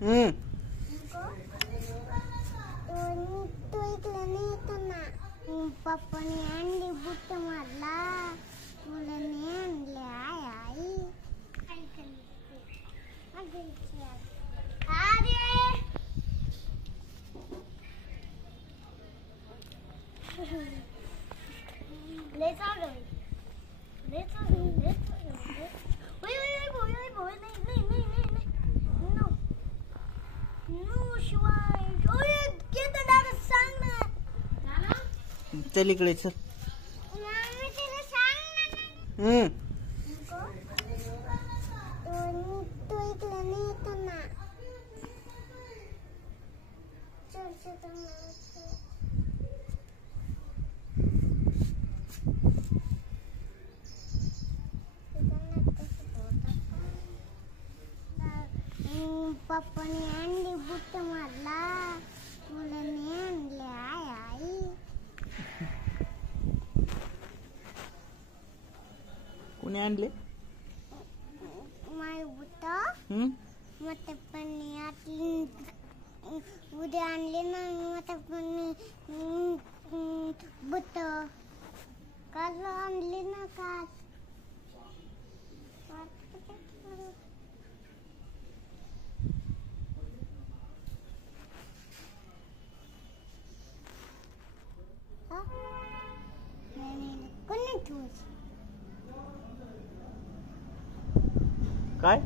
हम्म. तू इकडे नाही येतो ना. पप्पाने आणली बुट्ट मारला, मला नाही आणले. आई आई Let's all go. Let's all go. Let's all go. Wait, boy. No. No, Shwai. Oh, get another song na. Nana? चल इकडे चल. Mama, तिला सांग ना. हम्म. तू इकडे नाही येतो ना. चल. पप्पाने आणली बुट्ट मारला, मला नाही आणले. आई आई कोणी आणले? माझी बुट्ट मग पप्पाने आतली उद्या आणले ना. मग पप्पाने बुट्ट काल आणली ना. काल काय?